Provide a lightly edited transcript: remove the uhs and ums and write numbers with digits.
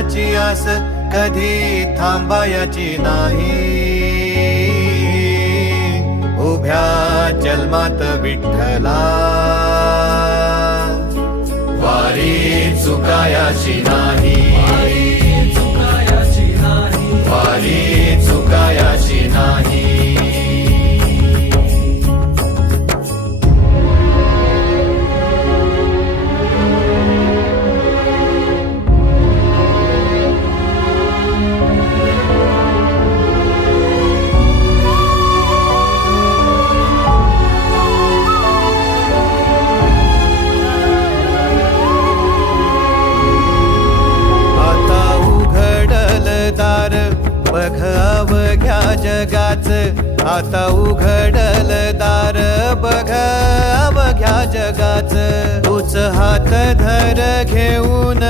फळाची आस कधी थांबायची नाही. उभ्या जन्मात विठ्ठला वारी चुकायाची नाही. वारी चुकायाची नाही. बघ अवघ्या जगाच, आता उघडल दार बघ अवघ्या जगाच. तूच हात धर घेऊन